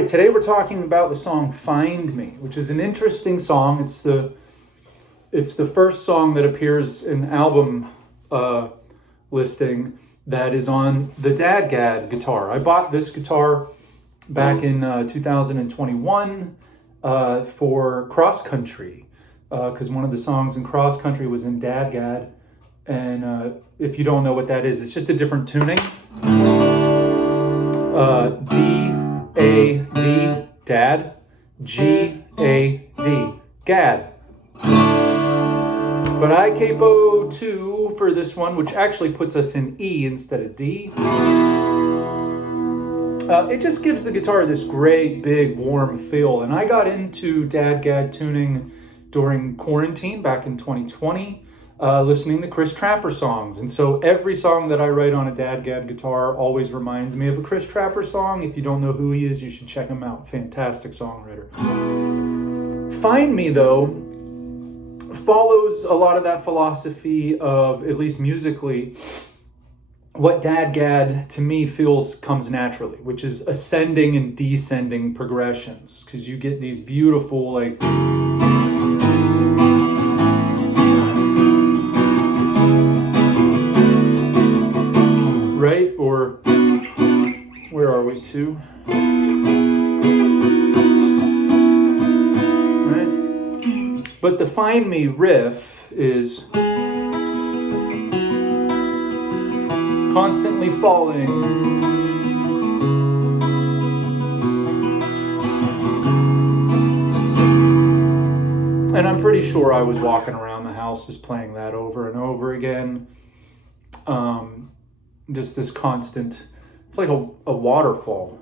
right, today we're talking about the song Find Me, which is an interesting song. It's the first song that appears in album listing that is on the Dadgad guitar. I bought this guitar back in 2021 for cross country because one of the songs in cross country was in Dadgad. And if you don't know what that is, it's just a different tuning. D, A, D, Dad, G, A, D, Gad. But I capo 2 for this one, which actually puts us in E instead of D. It just gives the guitar this great, big, warm feel. And I got into Dadgad tuning during quarantine back in 2020, listening to Chris Trapper songs. And so every song that I write on a Dadgad guitar always reminds me of a Chris Trapper song. If you don't know who he is, you should check him out. Fantastic songwriter. Find Me, though, follows a lot of that philosophy of, at least musically, what Dadgad to me feels comes naturally, which is ascending and descending progressions, because you get these beautiful, like, right? Or where are we to? Right? But the Find Me riff is constantly falling. And I'm pretty sure I was walking around the house just playing that over and over again. Just this constant, it's like a waterfall.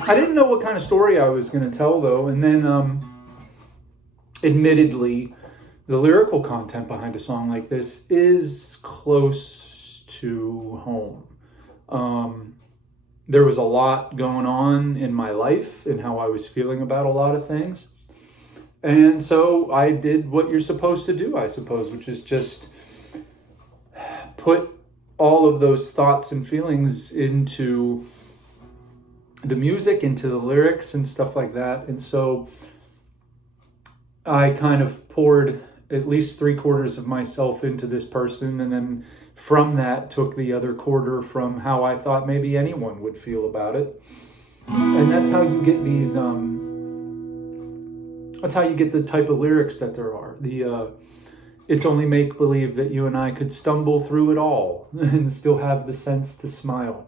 I didn't know what kind of story I was going to tell, though, and then admittedly, the lyrical content behind a song like this is close to home. There was a lot going on in my life and how I was feeling about a lot of things, and so I did what you're supposed to do, I suppose, which is just put all of those thoughts and feelings into the music, into the lyrics and stuff like that. And so I kind of poured at least 3/4 of myself into this person, and then from that took the other quarter from how I thought maybe anyone would feel about it. And that's how you get these that's how you get the type of lyrics that there are. It's only make-believe that you and I could stumble through it all and still have the sense to smile.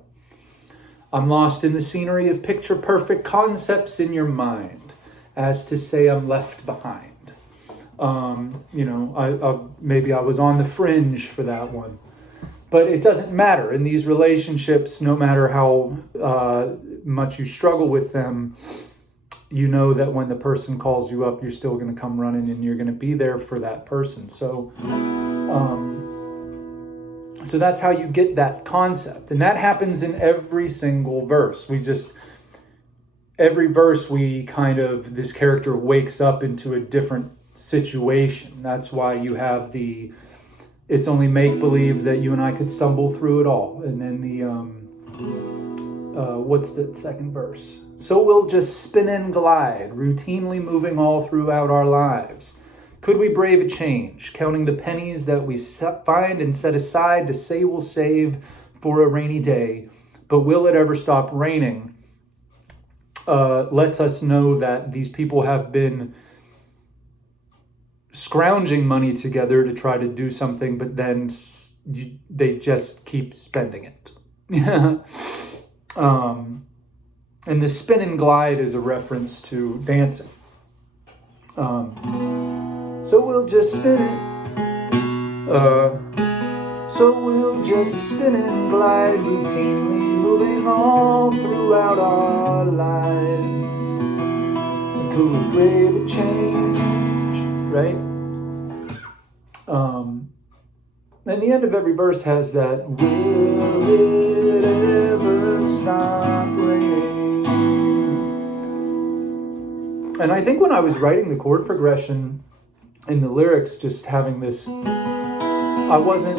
I'm lost in the scenery of picture-perfect concepts in your mind, as to say I'm left behind. Maybe I was on the fringe for that one. But it doesn't matter. In these relationships, no matter how much you struggle with them, you know that when the person calls you up, you're still going to come running and you're going to be there for that person. So that's how you get that concept. And that happens in every single verse. Every verse this character wakes up into a different situation. That's why you have it's only make-believe that you and I could stumble through it all. And then what's the second verse? So we'll just spin and glide, routinely moving all throughout our lives. Could we brave a change, counting the pennies that we find and set aside to say we'll save for a rainy day? But will it ever stop raining? Lets us know that these people have been scrounging money together to try to do something, but then they just keep spending it. And the spin and glide is a reference to dancing. So we'll just spin it. So we'll just spin and glide, routinely moving all throughout our lives. And could we brave a change, right? And the end of every verse has that, will it ever stop raining? And I think when I was writing the chord progression in the lyrics, just having this, I wasn't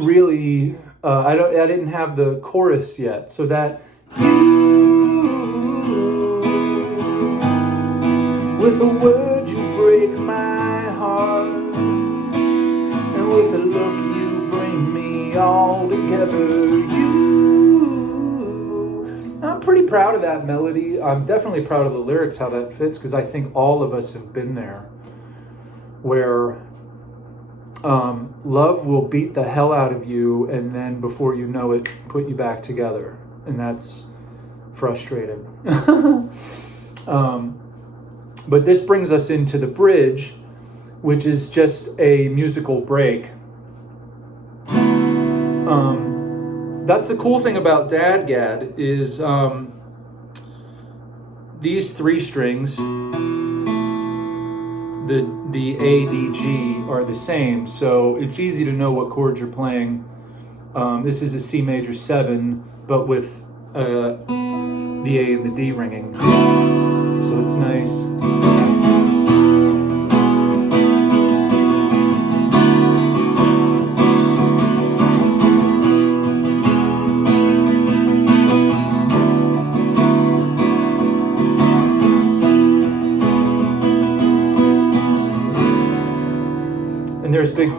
really, I didn't have the chorus yet. So that with a word you break my heart, and with a look you bring me all together. I'm pretty proud of that melody. I'm definitely proud of the lyrics, how that fits, because I think all of us have been there, where love will beat the hell out of you, and then before you know it, put you back together, and that's frustrating. But this brings us into the bridge, which is just a musical break. That's the cool thing about Dadgad is these three strings, the A, D, G are the same, so it's easy to know what chords you're playing. This is a C major 7, but with the A and the D ringing, so it's nice. And there's big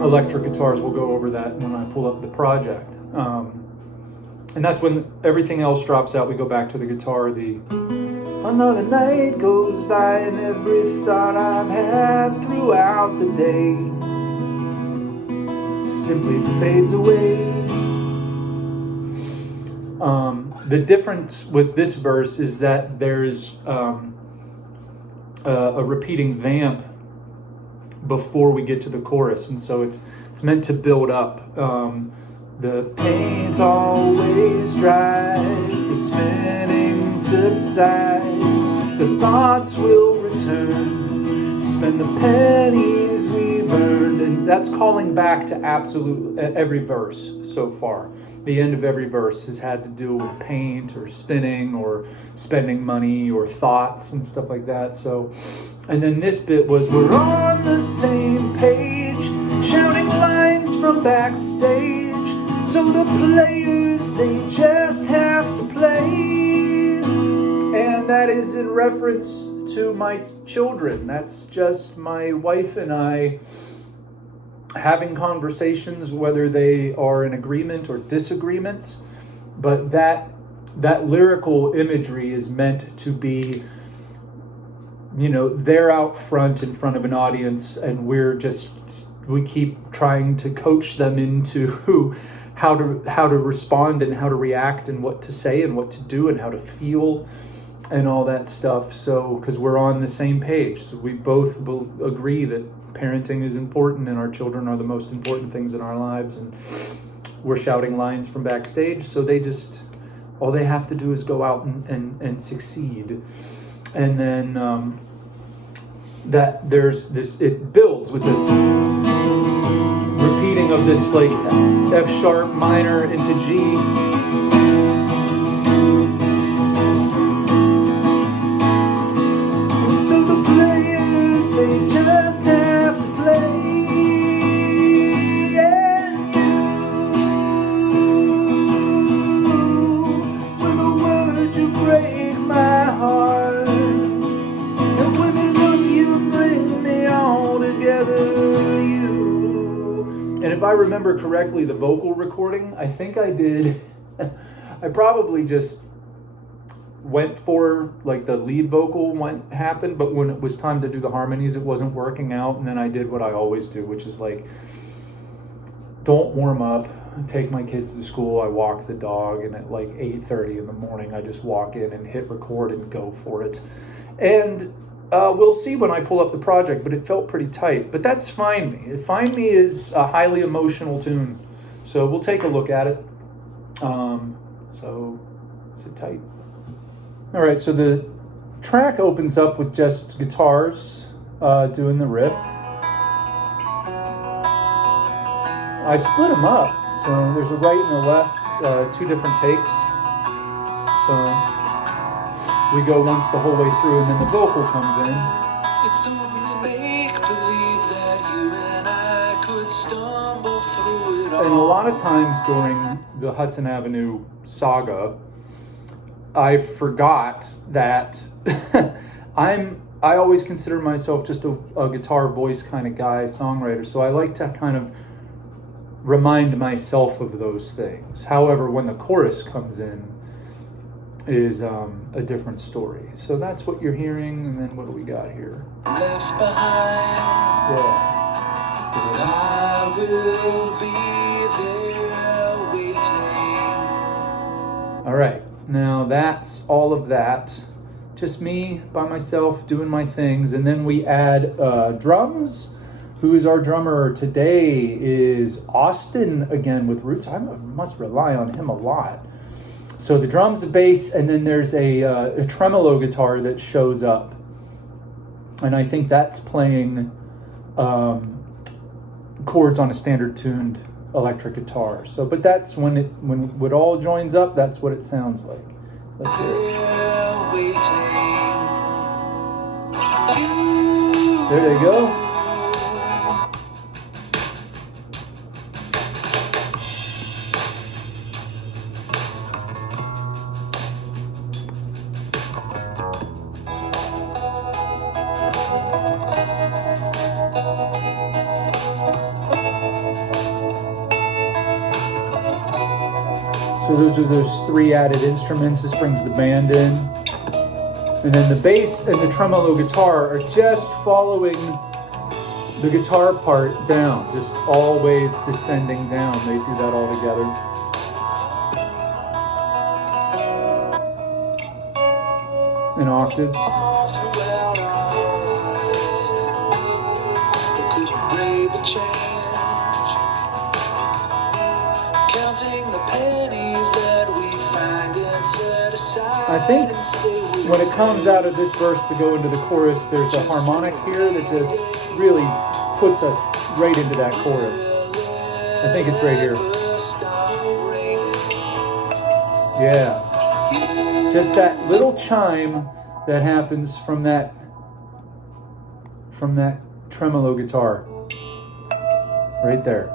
electric guitars. We'll go over that when I pull up the project. And that's when everything else drops out. We go back to the guitar. Another night goes by and every thought I've had throughout the day simply fades away. The difference with this verse is that there's a repeating vamp before we get to the chorus, and so it's meant to build up. The paint always dries, the spinning subsides, the thoughts will return, spend the pennies we've earned, and that's calling back to absolute every verse so far. The end of every verse has had to do with paint or spinning or spending money or thoughts and stuff like that. So, and then this bit was, we're on the same page, shouting lines from backstage, so the players, they just have to play. And that is in reference to my children. That's just my wife and I having conversations, whether they are in agreement or disagreement. But that lyrical imagery is meant to be, they're out front in front of an audience, and we keep trying to coach them into how to respond and how to react and what to say and what to do and how to feel and all that stuff. So, because we're on the same page, so we both will agree that parenting is important and our children are the most important things in our lives, and we're shouting lines from backstage, so all they have to do is go out and succeed. And then that there's this, it builds with this repeating of this like F sharp minor into G. So the players, they just have to play. And with a word you break my heart, and with a look you bring me all together. And if I remember correctly, the vocal recording, I think I did, I probably just went for like the lead vocal happened, but when it was time to do the harmonies, it wasn't working out. And then I did what I always do, which is like, don't warm up, take my kids to school, I walk the dog, and at like 8:30 in the morning, I just walk in and hit record and go for it. And we'll see when I pull up the project, but it felt pretty tight. But that's Find Me. Find Me is a highly emotional tune, so we'll take a look at it. So sit tight. All right, so the track opens up with just guitars doing the riff. I split them up, so there's a right and a left, 2 different takes. So we go once the whole way through, and then the vocal comes in. It's only make-believe that you and I could stumble through it all. And a lot of times during the Hudson Avenue saga, I forgot that I always consider myself just a guitar voice kind of guy, songwriter. So I like to kind of remind myself of those things. However, when the chorus comes in, is a different story. So that's what you're hearing, and then what do we got here? Left behind. Yeah. But I will be there waiting. All right. Now that's all of that. Just me by myself doing my things, and then we add drums. Who is our drummer today is Austin again with Roots. I must rely on him a lot. So the drums, the bass, and then there's a tremolo guitar that shows up, and I think that's playing chords on a standard tuned electric guitar. So, but that's when it all joins up. That's what it sounds like. Let's hear it. There they go. So those are those three added instruments. This brings the band in. And then the bass and the tremolo guitar are just following the guitar part down, just always descending down. They do that all together. In octaves. I think when it comes out of this verse to go into the chorus, there's a harmonic here that just really puts us right into that chorus. I think it's right here. Yeah. Just that little chime that happens from that tremolo guitar. Right there.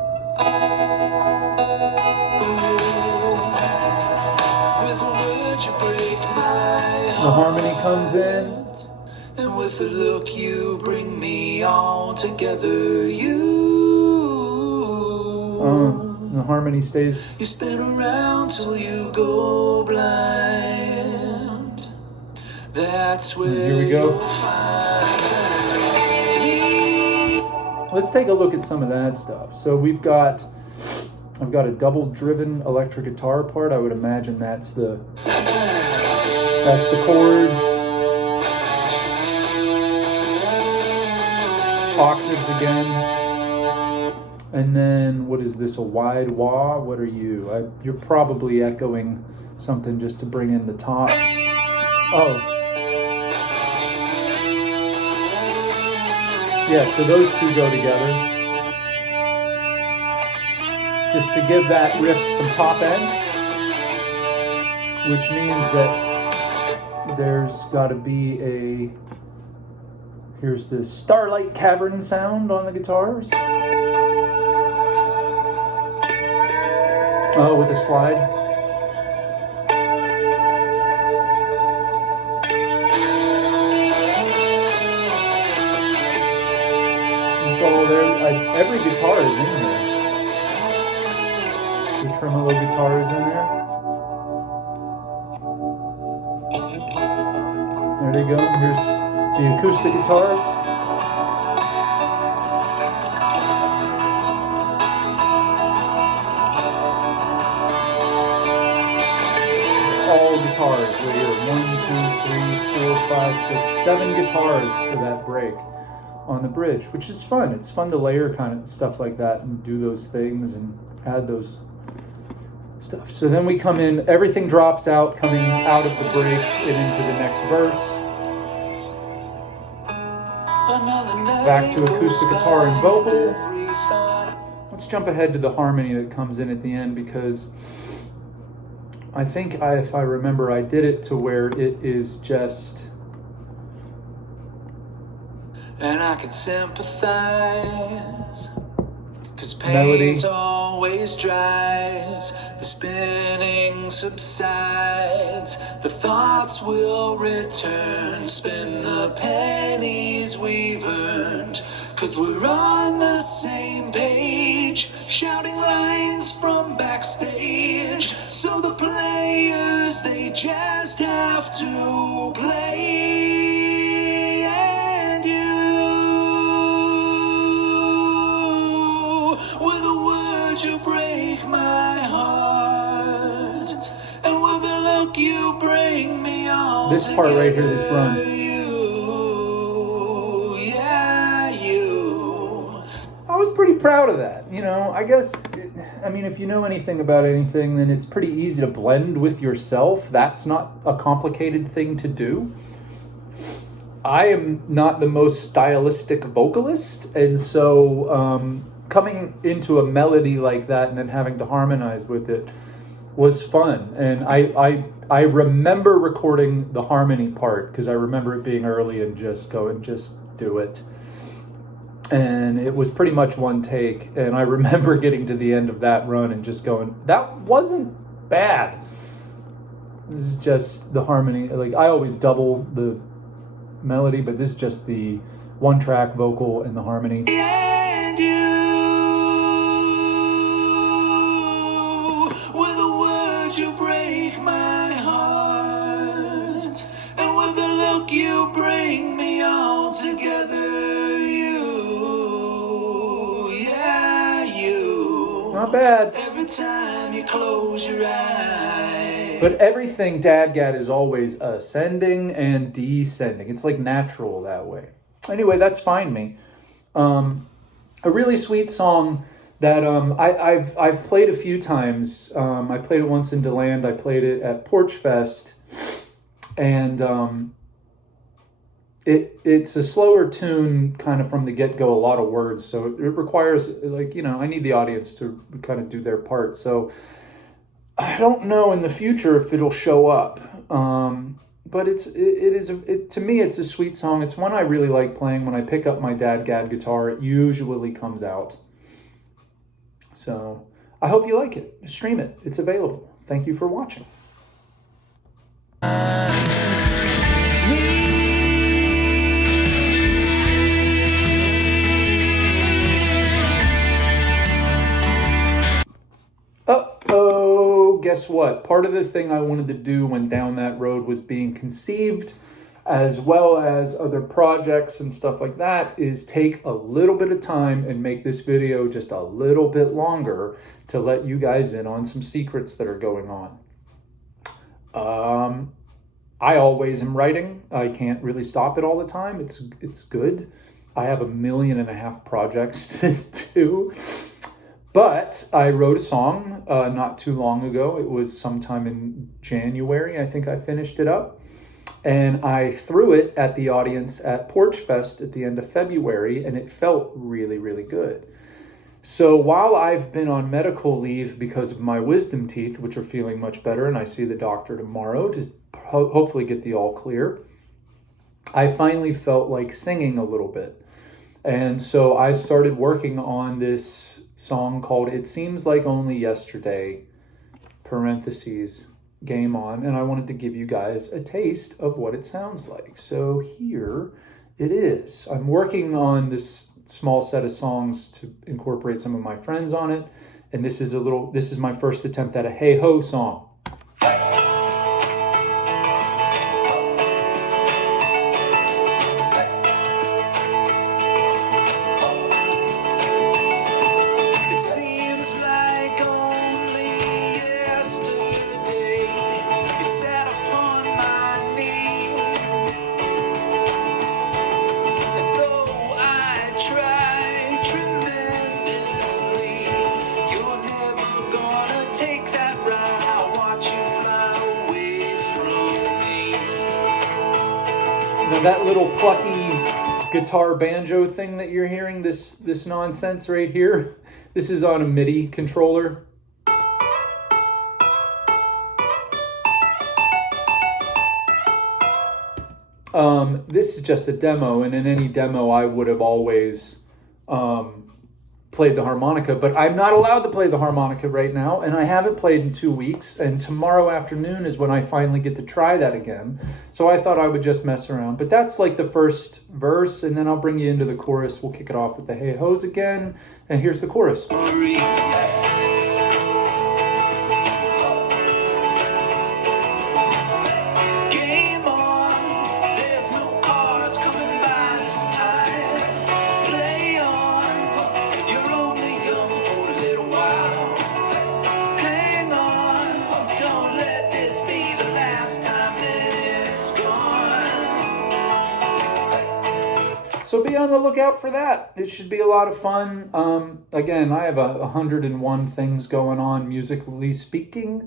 The harmony comes in. And with a look you bring me all together. The harmony stays. You spin around till you go blind. That's where here we go. you'll find me. Let's take a look at some of that stuff. So I've got a double driven electric guitar part. I would imagine that's the chords, octaves again, and then what is this, a wide wah? What are you? You're probably echoing something just to bring in the top. Oh. Yeah, so those two go together. Just to give that riff some top end, which means that there's got to be here's the Starlight Cavern sound on the guitars. Oh, with a slide. It's all there. Every guitar is in here. The tremolo guitar is in there. There they go. Here's the acoustic guitars. All guitars right here. 1, 2, 3, 4, 5, 6, 7 guitars for that break on the bridge, which is fun. It's fun to layer kind of stuff like that and do those things and add those stuff. So then we come in, everything drops out, coming out of the break and into the next verse. Back to acoustic guitar and vocal. Let's jump ahead to the harmony that comes in at the end, because I think if I remember, I did it to where it is just... And I can sympathize, 'cause melody. pain always dries, the spinning subsides, the thoughts will return, spin the pennies we've earned, 'cause we're on the same page, shouting lines from backstage, so the players, they just have to play. And you, with a word you break my heart, and with a look you bring me all This part right here, this together. run. I was pretty proud of that. You know, I guess, I mean, if you know anything about anything, then it's pretty easy to blend with yourself. That's not a complicated thing to do. I am not the most stylistic vocalist, and so coming into a melody like that and then having to harmonize with it was fun. And I remember recording the harmony part because I remember it being early and just go and just do it. And it was pretty much one take. And I remember getting to the end of that run and just going, that wasn't bad. This is just the harmony. Like, I always double the melody, but this is just the one track vocal and the harmony. And you, with a word you break my heart, and with a look you bring me all together. You, Not bad. every time you close your eyes. But everything Dadgad is always ascending and descending. It's like natural that way. Anyway, that's Find Me. A really sweet song that I've played a few times. I played it once in DeLand. I played it at Porch Fest. And it's a slower tune kind of from the get-go, a lot of words. So it requires, like, you know, I need the audience to kind of do their part. So I don't know in the future if it'll show up, but to me it's a sweet song. It's one I really like playing. When I pick up my Dadgad guitar, it usually comes out. So I hope you like it. Stream it. It's available. Thank you for watching. Uh-oh, guess what? Part of the thing I wanted to do when Down That Road was being conceived, as well as other projects and stuff like that, is take a little bit of time and make this video just a little bit longer to let you guys in on some secrets that are going on. I always am writing. I can't really stop it all the time. It's good. I have 1.5 million projects to do. But I wrote a song not too long ago. It was sometime in January. I think I finished it up. And I threw it at the audience at Porch Fest at the end of February, and it felt really, really good. So while I've been on medical leave because of my wisdom teeth, which are feeling much better, and I see the doctor tomorrow to hopefully get the all clear, I finally felt like singing a little bit. And so I started working on this song called It Seems Like Only Yesterday, parentheses, game on, and I wanted to give you guys a taste of what it sounds like. So here it is. I'm working on this small set of songs to incorporate some of my friends on it, and this is my first attempt at a Hey Ho song. Now that little plucky guitar banjo thing that you're hearing, this nonsense right here, this is on a MIDI controller. This is just a demo, and in any demo I would have always played the harmonica, but I'm not allowed to play the harmonica right now, and I haven't played in 2 weeks, and tomorrow afternoon is when I finally get to try that again. So I thought I would just mess around. But that's like the first verse, and then I'll bring you into the chorus. We'll kick it off with the Hey Ho's again, and here's the chorus. So be on the lookout for that. It should be a lot of fun. Again, I have 101 things going on musically speaking.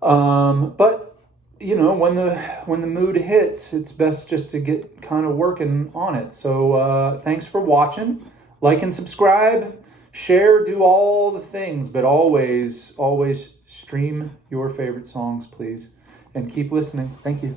But you know, when the mood hits, it's best just to get kind of working on it. So thanks for watching. Like and subscribe, share, do all the things, but always stream your favorite songs, please. And keep listening. Thank you.